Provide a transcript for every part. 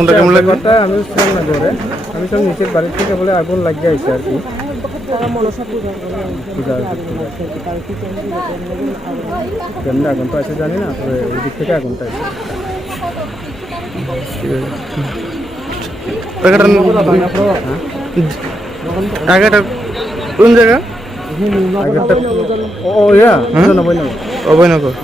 আগুনটা কেমন লাগে? আমি ছিলাম না ঘরে, আমি সব নিচের বাড়ির থেকে বলে আগুন লাগিয়ে আইছে আর কি। কেমনি আগুনটা আছে জানি না, তবে ওই দিক থেকে আগুনটা আছে। জায়গাটা কোন জায়গা? আগেরটা ও ইয়া অভয়নগর।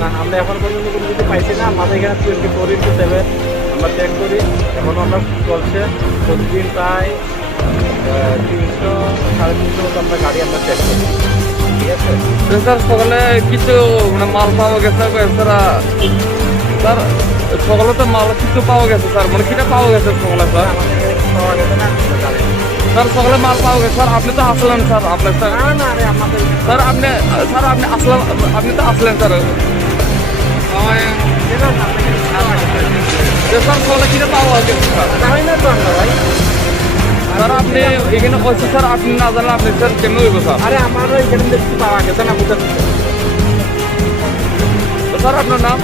না, আমরা এখন পর্যন্ত কোনো কিছু পাইছি না। আমাদের এখানে 24/7 আমরা চেক করি, এখনও আমরা চলছে। প্রতিদিন প্রায় 300-350 মতো আমরা গাড়ি আমরা চেক করি, ঠিক আছে। স্যার সকালে কিছু মানে মাল পাওয়া গেছে স্যার? স্যার সকালে তো মাল কিছু পাওয়া গেছে স্যার, মানে কিটা পাওয়া গেছে সকালে স্যার? আমাদের পাওয়া গেছে না গাড়ি। স্যার সকালে মাল পাওয়া গেছে স্যার, আপনি তো আসলেন স্যার, আপনার স্যার না না রে আমাদের স্যার আপনি আসলেন, আপনি তো আসলেন স্যার। স্যার সকালে কিটা পাওয়া গেছে স্যার? জানি না তো আমরা ভাই। স্যার আপনি এখানে বলছি স্যার, আপনি না জানলে আপনি স্যার কেমন হইব স্যার? আরে আমারও এখানে দেখছি পাওয়া গেছে না, বুঝতে স্যার আপনার নাম?